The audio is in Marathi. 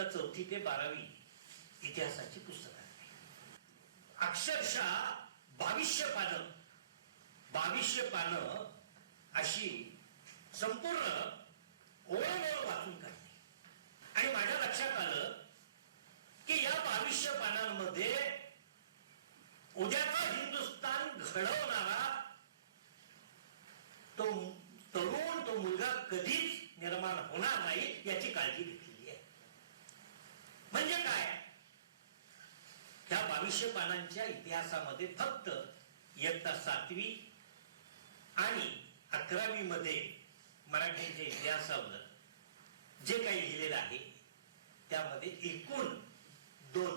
इयत्ता 4थी ते 12वी इतिहासाची पुस्तकं. अक्षरशः 2200 पानं अशी संपूर्ण ओळख वाचून काढली. आणि माझ्या लक्षात आलं की या 2200 पानांमध्ये उद्याचा हिंदुस्थान घडवणारा तो तरुण, तो मुलगा कधीच निर्माण होणार नाही याची काळजी घेतलेली आहे. म्हणजे काय, त्या 2200 पानांच्या इतिहासामध्ये फक्त इयत्ता 7वी आणि 11वी मध्ये मराठीच्या इतिहासावर जे काही लिहिलेलं आहे त्यामध्ये एकूण 2